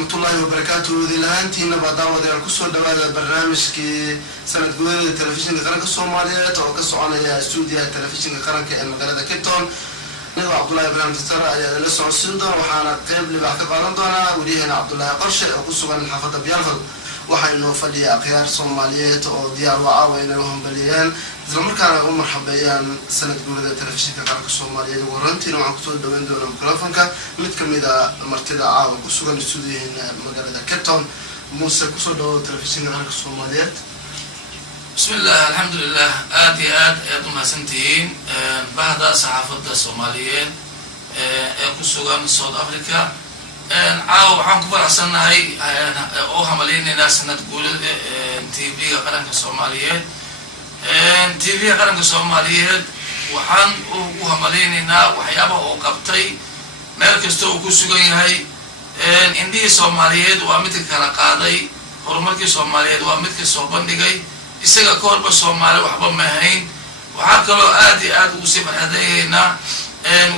ورحمة الله وبركاته. ذي لهانتي نبغى دعوة الكسر دعوة برنامج كي سنة جودة التلفزيون قرنك الصومالية أو كسر يا استوديو التلفزيون قرنك المقالة كيبتون. نبغى عبد الله إبراهيم تسرع على لسه السودة وحنا قبل بعد قرندنا وليهنا عبد الله قرش أو كسر عن الحافظة بيرفض وحنا فلي أخيار صومالية أو ديار وعاوين لهم بليان. زمر كان أقول مرحبا سنة جودة التلفزيون قرنك الصومالية ورنتي نوع كتور دوين دون ميكروفونك متكم إذا مرتدى عاو كسر عن الاستوديو هنا المقالة كيبتون. موسى كسر دو التلفزيون قرنك الصومالية. بسم الله الحمد لله آد ما سنتين بعد صحافة الصوماليين كسوغان سود أفريقيا عاو عم كبر حسن هاي أو حملين ناس نتقول تي في قرن الصوماليين تي في قرن الصوماليين وحن وحملين نا وحيابه أو قبتي مركز تو كسوغان هاي إندي الصوماليين وامتك كلاقادي هرمك الصوماليين وامتك صوبندقي isaga koorba Soomaali waxba ma hayn waxa kale aad u sii farxadeeyna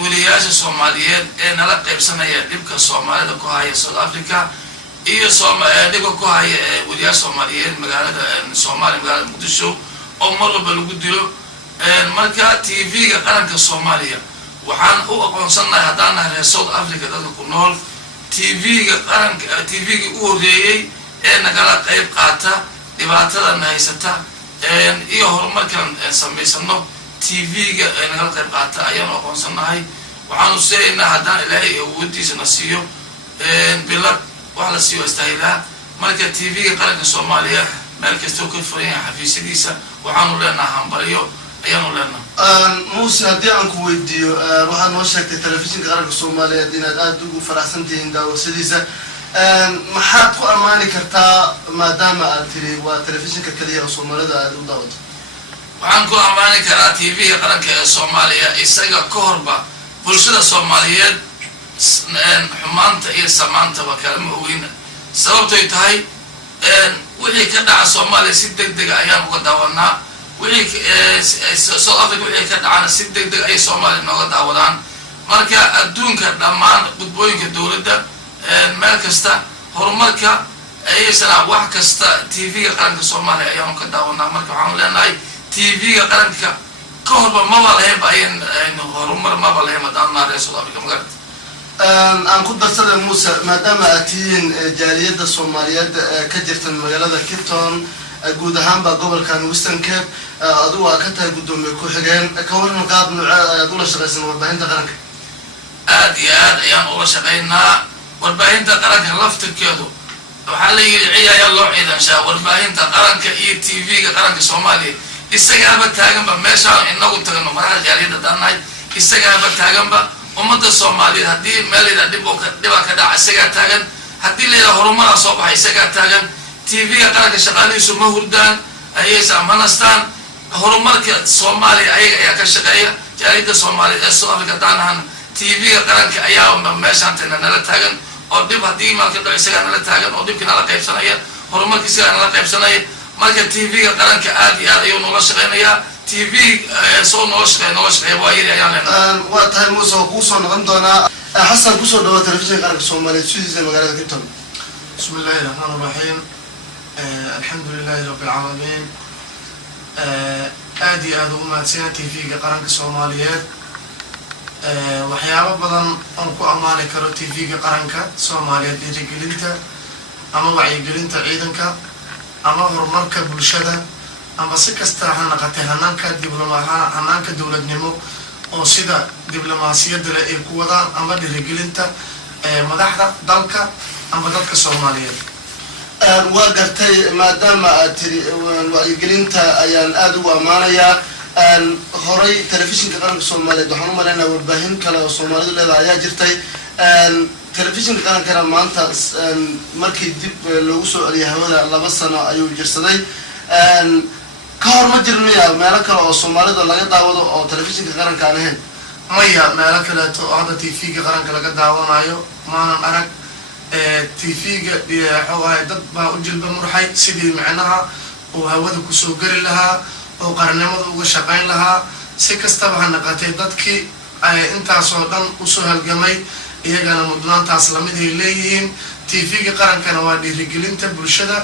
waliyaasha Soomaaliyeed ee nala qaybsanaya dibka Soomaalida ku haya South Africa iyo Soomaaliga ku haya waliyaasha Soomaaliyeed magaalada magaalada Muqdisho oo marba lagu dilo marka TV-ga qaranka Soomaaliya waxaan u aqoonsanahay hadana reer South Africa dadka ku nool TV-ga qaranka TV-ga u horeeyay ee nagala qayb qaata dhibaatada haysata iyo horumarkan sameysano TV-ga nagala qayb qaata ayaan aqoonsanahay waxaan u sheegnaa hadaan Ilaahay awoodiisa nasiyo bilad wax la siiyo istaayla marka TV-ga qaranka Soomaaliya meel kasta ku furan xafiisyadiisa waxaan u leenahay hambaliyo ayaan u leenahay موسى هدي أنك ويديو روح أنا وشك التلفزيون قرنك الصومالية دينا أدو فرحسنتين دا وسديسة maxaad ku amaani kartaa maadaama aad tiri waa telefishinka kaliya oo Soomaalida aad u daawado waxaan ku amaani karaa TV-ga qaranka ee Soomaaliya isaga ka horba bulshada Soomaaliyeed xumaanta iyo samaanta waa kalma weyn sababtoo tahay wixii ka dhaca Soomaaliya si degdeg ah ayaan uga daawanaa wixii South Africa wixii ka dhacana si degdeg ay Soomaaliya nooga daawadaan marka adduunka dhammaan gudbooyinka dawladda meel kasta horumarka ayaysan wax kasta TV-ga qaranka Soomaaliya ayaan ka daawanaa marka waxaan leenahay TV-ga qaranka ka horba ma walaheeb ayaan horumar ma walaheeb madana reer South Africa magaalada aan ku darsada Muuse maadaama atiin jaaliyada Soomaaliyeed ka jirta magaalada Cape Town guud ahaan ba gobolkan Western Cape aduu ka tahay gudoomiye ku xigeen ka waran qaab nooca dula shaqaysan warbaahinta qaranka aad iyo aad ayaan uga shaqaynaa warbaahinta qaranka laftirkeedu waxa la yiri loo ciidanshaa warbaahinta qaranka iyo TV-ga qaranka Soomaaliya isagaaba taaganba meesha inagu tagano maraha jaaliyada danaay isagaaba taaganba ummadda Soomaaliyeed hadii meel ila dib ka dhaca isaga taagan hadii leeyahay horumar soo baxay isaga taagan TV-ga qaranka shaqaalihiisu ma hurdaan ayaysan manastaan horumarka Soomaaliya ayaa ka shaqeeya jaaliyada Soomaaliyeed ee South Africa danahan TV-ga qaranka ayaa meeshaan nala taagan oo dib hadii ma ka dhaco isaga nala taagan oo dibkina la qaybsanaya horumarkiisa nala qaybsanaya marka TV-ga qaranka aad iyo aad ayuu noola shaqeynaya TV soo noola shaqeeya waa yiri ayaan leenahay waa tahay Muuse oo ku soo noqon doona Xasan ku soo dhawo telefishinka qaranka Soomaaliya sidii magaalada Cape Town bismillahir rahmanir rahim alhamdulillahi rabbil alamin aad iyo aad u mahadsan TV-ga qaranka Soomaaliyeed waxyaabo badan oo ku amaani karo TV-ga qaranka Soomaaliyeed dhiirigelinta ama wacyigelinta ciidanka ama horumarka bulshada ama si kasta ha noqotay hanaanka dawladnimo oo sida diblomaasiyadda ay ku wadaan ama dhiirigelinta madaxda dalka ama dadka Soomaaliyeed waa gartay maadaama aad tiri wacyigelinta ayaan aad ugu amaanayaa horay telefishinka qaranka Soomaaliyeed waxaan u maleynaa warbaahin kale oo Soomaalidu leedahay ayaa jirtay telefishinka qaranka maanta markii dib loogu soo celiyay hawada 2 sano ayuu jirsaday ka hor ma jirmiya meel kale oo Soomaalida laga daawado oo telefishinka qaranka aan ahayn maya meel kale oo hada TV-ga qaranka laga daawanayo maanan arag TV-ga waxa dad baa u jilba murxay sidii macnaha oo hawada ku soo gari lahaa oo qarnimada uga shaqayn lahaa si kastaba ha noqotay dadkii ay intaas oo dhan u soo halgamay iyagana mudnaantaas lamid ay leeyihiin tv-ga qarankana waa dhiirigelinta bulshada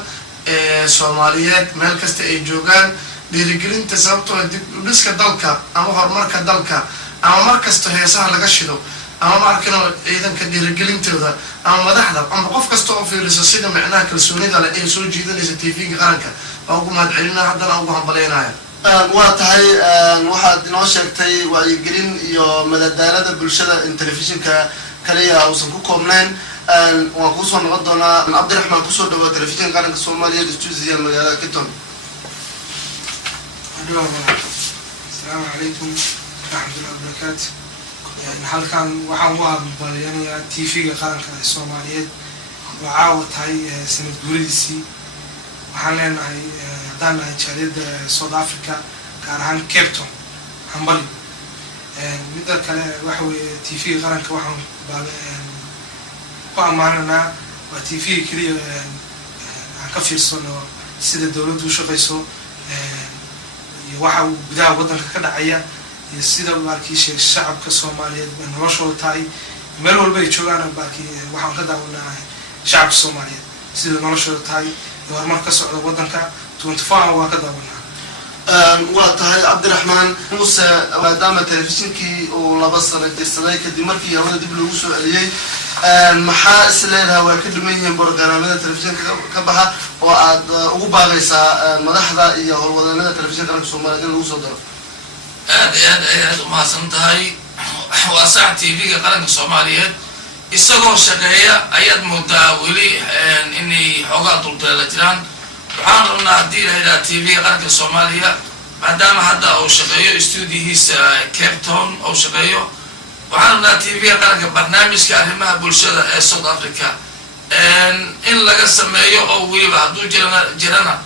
soomaaliyeed meel kasta ay joogaan dhiirigelinta sababtoo dib u dhiska dalka ama horumarka dalka ama markasta heesaha laga shido ama markano ciidanka dhiirigelintooda ama madaxda ama qof kasta oo fiiriso sida macnaha kalsoonida leh ay soo jiidanaysa tv-ga qaranka oo ugu mahadcelinaa haddana ugu hambaleynaaya waa tahay waxaad inoo sheegtay wacyigelin iyo madadaalada bulshada in telefishinka kaliya uusan ku koobnayn waan kusoo noqon doonaa cabdiraxmaan kusoo dhawo telefishinka qaranka soomaaliyeed stuudiya magaalada Kiton. السلام عليكم ورحمة الله وبركاته. يعني halkan waxaan u hambaleynayaa TV-ga qaranka Soomaaliyeed وعاود هاي سنة جوريسي وحنا هاي دانا جاليد سود أفريقيا كارهان كيبتون همبلي مدة كلا وحوي TV قرن كوحهم معنا وTV كذي كفير صنو سيد الدولة وش قيسو وحو بدأ وطن كذا عيا السيد الباكيش الشعب كصومالي من رشوا تاي ملوا البيت شو أنا باكي وحنا كذا ونا شعب الصومالي سيد الرشوا تاي وهرمركز على وطن كا تونتفاع وكذا ونا وتهاي عبد الرحمن موسى ودام تلفزيونكي ولبصر الدستلاي كدمركي يا ولد بلوسو عليه maxaa isleedahay waa ka dhiman yihiin barnaamijyada telefishinka ka baxa oo aad ugu baaqaysaa madaxda iyo howlwadeennada telefishinka qaranka Soomaaliyeed in lagu soo daro aad uma hasan tahay waa sax TV-ga qaranka Soomaaliyeed isagoo shaqeeya ayaad moodaa weli inay xoogaa duldeela jiraan waxaan rabnaa haddii la yidhaha TV-ga qaranka Soomaaliya maadaama hadda uu shaqeeyo stuudiyihiisa Cape Town uu shaqeeyo وعندنا TV قرنك برنامج كأهمها بالشدة South Africa إن لقى سمايو أو ويل بعدو جرنا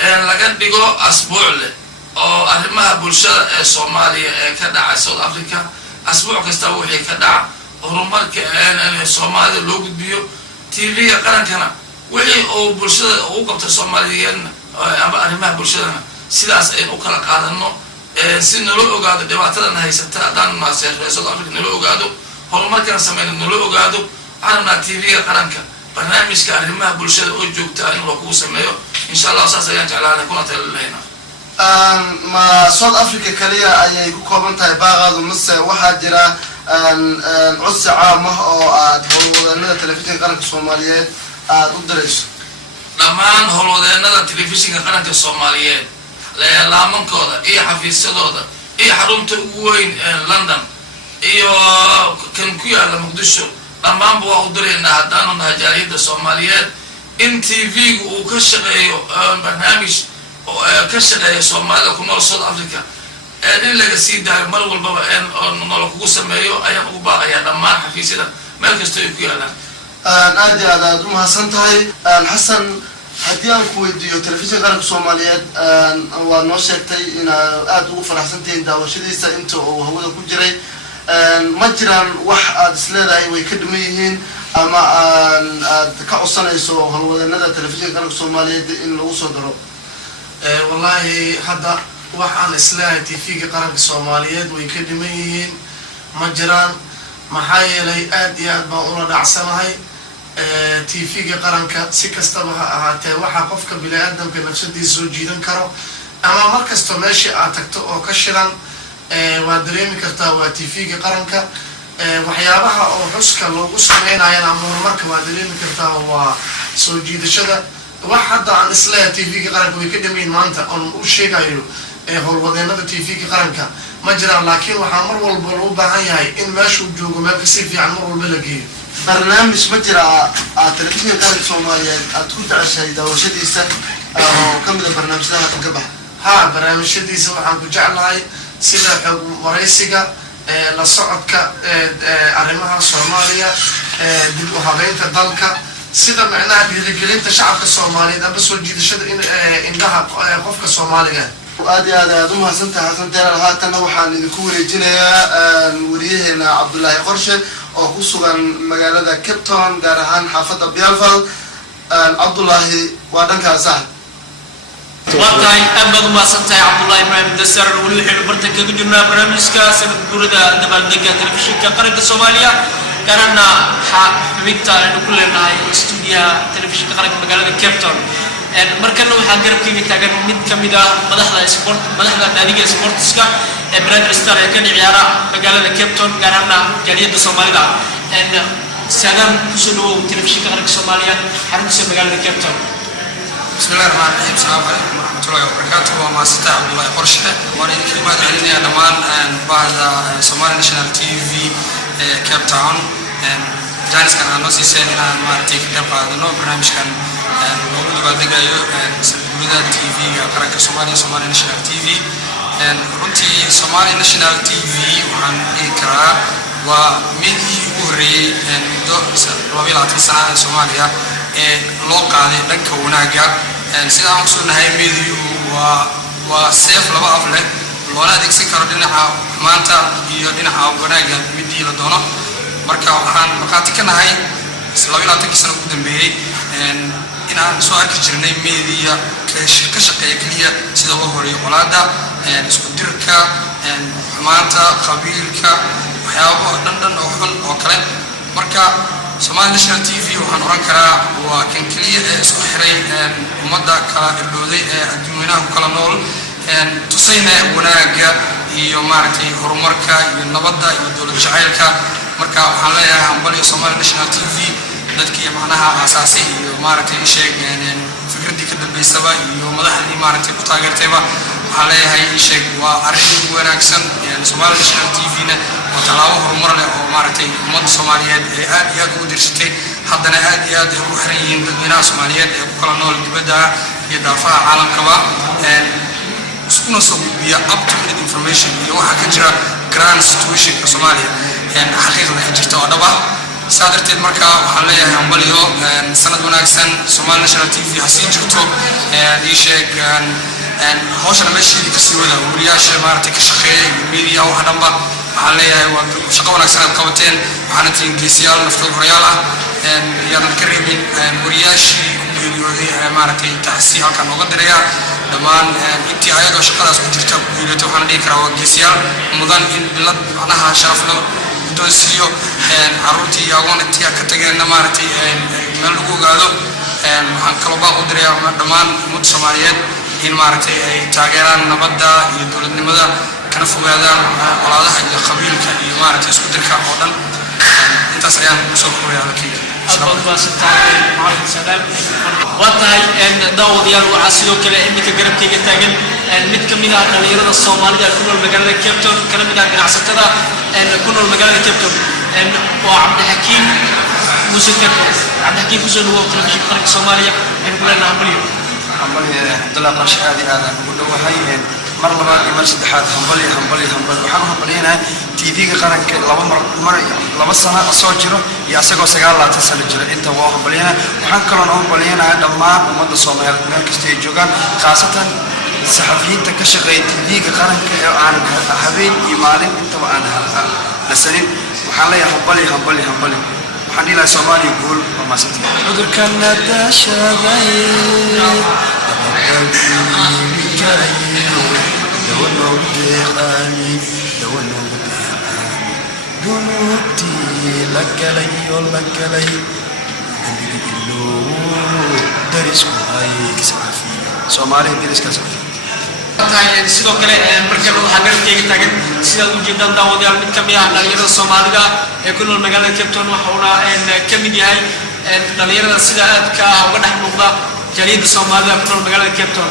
لقى بيجو أسبوع له أو أهمها بالشدة الصومالية كدع South Africa أسبوع كاستوحي كدع هرمك الصومالي لوجد بيو TV قرنكنا وعي أو بالشدة أو قبت الصوماليين أهمها بالشدة سلاس أكل قادنو si naloo ogaado dhibaatadan haysata hadaan maaseeray South Africa naloo ogaado horumarkan sameeyay naloo ogaado waxaan TV-ga qaranka barnaamijka arrimaha bulshada oo joogta in lagu sameeyo insha Allah saas ayaan jeclahay kuna talaleeyna ma South Africa kaliya ayay ku kooban tahay baaqadu mise waxa jira codsi caam ah oo aad howlwadeennada telefishinka qaranka Soomaaliyeed aad u dirayso dhammaan howlwadeennada telefishinka qaranka Soomaaliyeed laamankooda iyo xafiisyadooda iyo xarunta ugu weyn London iyo kan ku yaala Muqdisho dhammaan waa u direynaa haddaan nahay jaaliyadda Soomaaliyeed in TV-gu uu ka shaqeeyo barnaamij oo ka shaqeeyo Soomaalida ku nool South Africa in laga sii daayo mar walba nolol kugu sameeyo ayaan ugu baaqayaa dhammaan xafiisyada meel kasta ay ku yaalaan aad u mahadsan tahay Xasan haddii aan ku weydiiyo telefishinka qaranka Soomaaliyeed waa noo sheegtay in aad ugu faraxsantahay daawashadiisa inta uu hawada ku jiray ma jiraan wax aad isleedahay way ka dhiman yihiin ama aad ka codsanayso howlwadeennada telefishinka qaranka Soomaaliyeed in lagu soo daro wallahi hadda waxaan isleeyahay TV-ga qaranka Soomaaliyeed way ka dhiman yihiin ma jiraan maxaa yeelay aad iyo aad baan ula dhacsanahay TV-ga qaranka si kastaba ha ahaatee waxa qofka bini'aadamka nafsadiisa soo jiidan karo ama markasta meeshii aad tagto oo ka shiran waa dareemi kartaa waa TV-ga qaranka waxyaabaha oo xuska loogu sameynayana ama horumarka waa dareemi kartaa waa soo jiidashada wax hadda aan isleeyahay TV-ga qaranka way ka dhimayn maanta oon u sheegayo howlwadeennada TV-ga qaranka ma jiraan laakiin waxaa mar walba loo baahan yahay in meeshuu joogo meel kasii fiican mar walba la geeyo barnaamij ma jira telefishinka qaranka Soomaaliyeed aad ku jeceshahay daawashadiisa oo ka mid ah barnaamijyada halkan ka baxa ها برنامج شديد سواء عن كجعلها سيدا مريسيقة للصعد كأرمها الصومالية دلوها بين تدلك سيدا معناها بيرجلين تشعب الصومالي ده بس والجيد شد إنها قفك الصومالية وأدي هذا دوما سنتها سنتين هاتنا وحان يكون جنيا وريهنا عبد الله قرشة أو خصوصا مجال كيب تاون جارهان حافظة بيالفل عبد الله وادنك سهل وقتاي أبغى ما سنتي عبد الله إبراهيم دسر ولي حلو برتك كجنا برنامج كاسر الدورة دبل دقة تلفزيون كقرية الصومالية قررنا حبيبتا إنه كلنا هاي استوديو تلفزيون قرن مقالة كابتن مركنا waxaa garabkayga taagan mid kamid ah madaxda naadiga sportska ee Brother Star ee ka ciyaara magaalada Cape Town gaar ahaan jaaliyada Soomaalida sagan kusoo telefishinka qaranka Soomaaliya xarunta magaalada Cape Town bismillaahir rahmaanir rahiim salaamu alaykum warahmatullaahi wabarakaatuh waa maasita Abdullahi Qorshe waan idin mahad celinaya dhammaan bahda Somali National TV Cape Town jaaniskan aan noo siiseen inaan maartay ka qayb qaadano barnaamijkan loogu dabaaldegayo sanadguurida TV-ga qaranka Soomaaliya Somali National TV runtii Somali National TV waxaan dhihi karaa waa midii ugu horreeyay muddo 12 sano ee Soomaaliya ee loo qaaday dhanka wanaagga sida aan soo nahay midii waa seef laba af leh loona adeegsan karo dhinaca maanta iyo dhinaca wanaagga midii la doono marka waxaan maqaati ka nahay 12 sano ugu dambeeyay inaan soo arki jirnay media ka shaqeeya kaliya sida loo horeeyo qolaada isku dirka maanta qabiilka waxyaabo dhan oo xun oo kale marka Somali National TV waxaan oran karaa waa kan kaliya ee isku xiray ummadda kala irdooday ee adduunyada ku kala nool tusayna wanaagga iyo maaragtay horumarka iyo nabadda iyo dawlad jacaylka marka waxaan leeyahay hambaliyo Somali National TV dadkii macnaha asaasi iyo maaragtay sheegeen fikradii ka dambeysaba iyo madaxdii maaragtay ku taageertayba waxaan leeyahay sheeg waa arrin wanaagsan Somali National TV-na oo talaabo horumar leh oo maaragtay ummadda Soomaaliyeed ee aad iyo aad u dirsatay haddana aad iyo aad ugu xiran yihiin dadweynaha Soomaaliyeed ee ku kala nool dibadda iyo daafaha caalamkaba iskuna soo gudbiya up-to-date information iyo waxa ka jira grand situation-ka Soomaaliya xaqiiqda ka jirta oo dhaba sadarteed marka waxaan leeyahay hambaliyo sanad wanaagsan Somali National TV hasii jirto sheeg hawshan meeshii ka sii wada wariyaasha maaragtay ka shaqeeya media waxa dhanba waxaan leeyahay waa shaqo wanaagsan aad qabateen waxaana tiin geesiyaal naftood horayaal ah yaan ka reebin wariyaashii geeriyooday maaragtay taasi halkan uga diraya dhammaan intii ayadoo shaqadaas ku jirta geeriyooday waxaan dhihi karaa waa geesiyaal mudan in bilad macnaha sharaf leh doonsiyo caruurtii agoon intii ka tageen maaragtay meel lagu ogaado waxaan kaloo baa u dirayaa dhammaan ummadda Soomaaliyeed in maaragtay ay taageeraan nabadda iyo dawladnimada kana fogaadaan colaadaha iyo qabiilka iyo maaragtay isku dirka oo dhan intaas ayaan soo koobayaa halkii وطهي أن داود يالو عسيو كلا إنك جرب كي جتاجن مد كمينا نغيرنا الصومالي كل المجال الكابتن كلام ده من عصتنا أن كل المجال الكابتن أن وعبد الحكيم مسكر عبد الحكيم كوزن هو تلفزيون قناة الصومالية أن كلنا عمليو عبد الله قرش هذا كله هاي مرة ما صدحات همبلي وحنا همبلينا TV قرنك لما سنة أسوجره ياسقو سجال لا تسال الجرا أنت هو همبلينا وحنا كلنا همبلينا دماء ومد الصومال مركز تيجوجان خاصة صحفيين تكشغي TV قرنك عن حبين إيمانين أنت وأنا لسنين وحنا يا همبلي وحنا لا صومالي يقول وما ستي عذر كان داشباي دونوتي لك لي درسكو هاي سعفي سومالي درسكو سعفي طيب sidoo kale markaba waxa garabkayga taagan sida uu jeedaan daawadayaal mid kamid ah dhalinyarada Soomaalida ee ku nool magaalada Cape Town waxa uu kamid yahay dhalinyarada sida aadka uga dhex muuqda jaaliyada Soomaalida ku nool magaalada Cape Town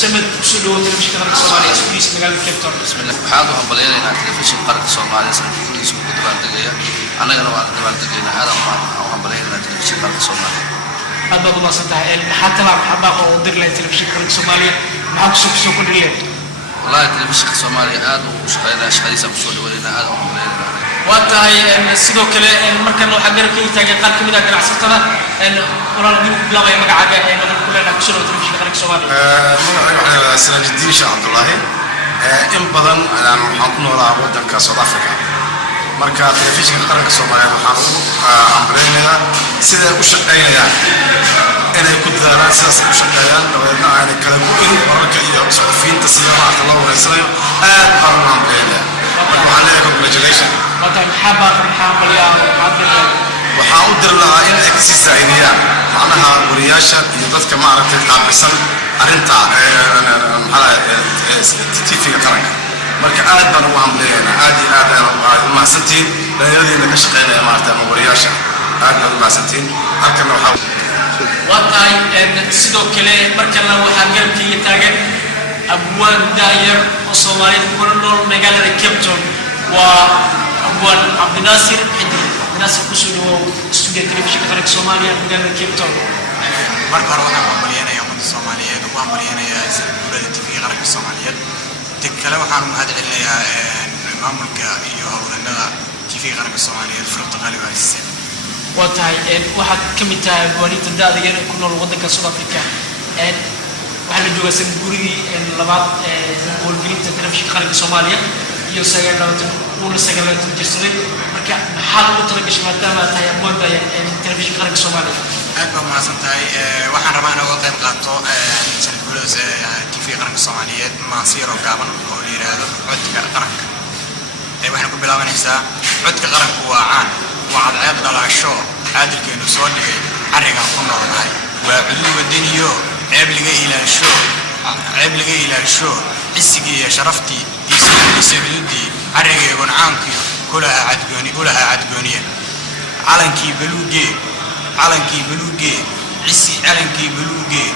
samad soo dhawo telefishinka qaranka Soomaaliya iskudiis magaalada Cape Town bismillah waxaad u hambalyeynaa telefishinka qaranka Soomaaliya sanadkiisa ku dabaaldegaya anagana waa dabaaldegayna aad u hambalyeynaa telefishinka qaranka Soomaaliya أبغى الله سنتها حتى لو حبا أقدر له تلفزيون كريم سوماليا معك سوق كله والله تلفزيون سوماليا عاد وشغالنا شغالي سبسول ولنا عاد وقتها سيدو كله مركز لو حجر كي تاجر قال كم إذا كان عصرنا ولا نجيب بلا غير مقعد نقول كلنا كسروا تلفزيون كريم سوماليا أنا سراج الدين شاه عبد الله إن بدن أنا حكون ولا عبودن كسود أفريقيا marka telefishinka qaranka Soomaaliya waxaan ugu amreenayaa sida u shaqeynayaan inay ku dadaalaan sidaas u shaqeeyaan dabeedna aanay kala go'in wararka iyo saxafiyiinta sida maanta loo wareysanayo aad baan u amreenayaa waxaan leeyahay congratulation wata maxaa baliyaa waxaan u dir lahaa in ay kasii saacideeyaan macnaha wariyaasha iyo dadka maaragtay qaabilsan arrinta TV-ga qaranka marka aad baan ugu hambalyeynaa aad iyo aad ayaan u mahadsantihiin dhalinyaradiina ka shaqeynaya maaragtay ama wariyaasha aad baad u mahadsantihiin halkana waxaa watahay sidoo kale markana waxaa garabkayga taagan abwaan daayar oo Soomaaliyeed ku nool magaalada Cape Town waa abwaan Cabdinaasir Xidi Cabdinaasir ku soo dhawow studio telefishinka qaranka Soomaaliya magaalada Cape Town marka hore waxaan hambalyeynaya ummadda Soomaaliyeed ugu hambalyeynaya sanadguurada TV-ga qaranka Soomaaliyeed dad kale waxaan u mahadcelinayaa maamulka iyo howlgallada TV-ga qaranka Soomaaliyeed furta qali waayse watahay waxaad ka mid tahay abwaaniinta da'da yar ee ku nool waddanka South Africa waxaa la joogaa sanadguuridii labaad howlgelinta telefishinka qaranka Soomaaliya iyo 19 jirsaday marka maxaad ugu talagashay maadaama aad tahay abwaan daayar telefishinka qaranka Soomaaliya aad baa mahadsan tahay waxaan rabaa inaan uga qayb qaato sanadguurada TV-ga qaranka Soomaaliyeed maasiiro gaaban oo la yiraahdo codka qaranka waxaan ku bilaabanaysaa codka qaranku waa caan waa cadceed dhalaasho caadilkeenu soo dhigay arrigan ku noolnahay waa cudud wadaniyo ceeb laga ilaalisho cisigii iyo sharaftii iyo sabiidii arrigeegon caankiyo kulaha cadgooniye calankii baluugee calankii baluugee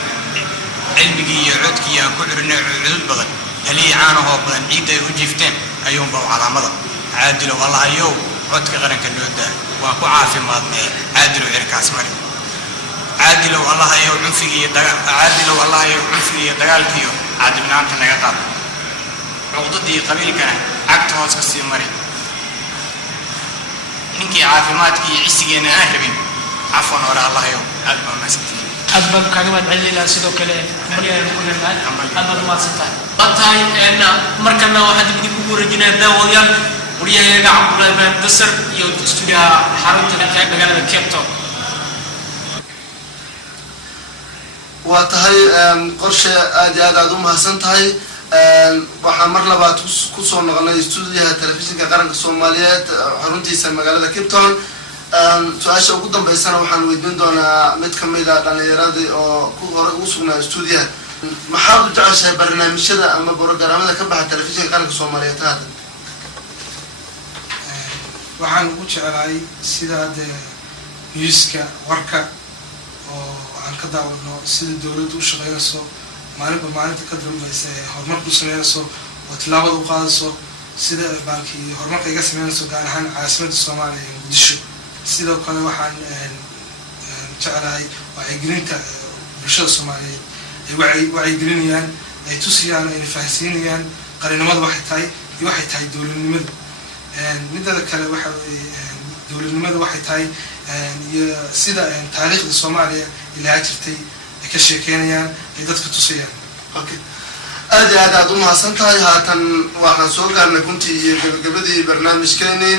cilmigii iyo codkii aan ku xirnay cudud badan halii caanahoo badan ciidda ay u jiifteen ayuunba calaamada caadilow allahayow codka qaranka nooda waan ku caafimaadnay caadilow cirkaas mari caadilow allahayow cunfigiiyo dagaalkiiyo caadibnaanta naga qaad cuqdadii qabiilkana cagta hoos ka sii mari ninkii caafimaadkii iyo cisigeenna aan rabin cafwan hore allahayow aad baa mahadsantihiin aad baan kaaga mahadcelinayaa sidoo kale hambalyadan ku leedahay aad baad umahadsantahay watahay markana waxaan dib ugu wareejinayaa daawadayaal wariyahayaga Cabdullaahi Ibraahim Dasar iyo stuudiyaha xarunta magaalada Cape Town waa tahay qorshe aad iyo aad u mahadsan tahay waxaan mar labaad ku soo noqonay stuudiyaha telefishinka qaranka Soomaaliyeed xaruntiisa magaalada Cape Town su-aasha ugu dambeysana waxaan weydiin doonaa mid ka mid ah dhallinyaradii oo ku hore ugu sugnaa stuudiyaha maxaad u jeceshahay barnaamijyada ama programmada ka baxa telefishinka qaranka Soomaaliyeed hadda waxaan ugu jecelahay sida newska warka oo aan ka daawano sida dawladdu u shaqeynayso maalinba maalinta ka dambaysa horumarku sameynayso oo tilaabada u qaadayso sida baankii horumarka iga sameynayso gaar ahaan caasimadda Soomaaliya ee Muqdisho sidoo kale waxaan jecelahay wacyigelinta bulshada Soomaaliyeed ay wacyigelinayaan ay tusiyaan ay faahfaahinayaan qaranimada waxay tahay iyo waxay tahay dawladnimada midda kale waxa dawladnimada waxay tahay iyo sida taariikhda Soomaaliya ilaa jirtay ay ka sheekeynayaan ay dadka tusayaan okay aad iyo aad u mahadsan tahay haatan waxaan soo gaarnay runtii iyo gabagabadii barnaamijkeennii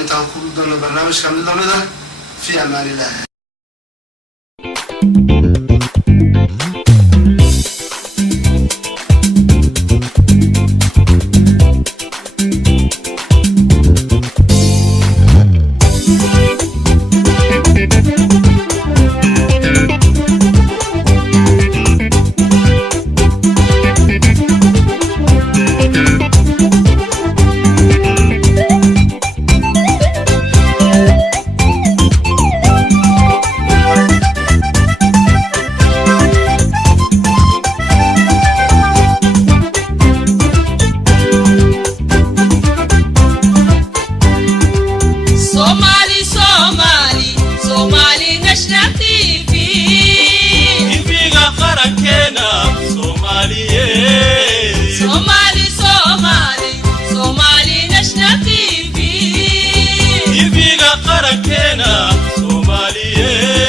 intaan ku doono barnaamijka mid lamid ah fi amaanillah qarankeena Soomaaliyeed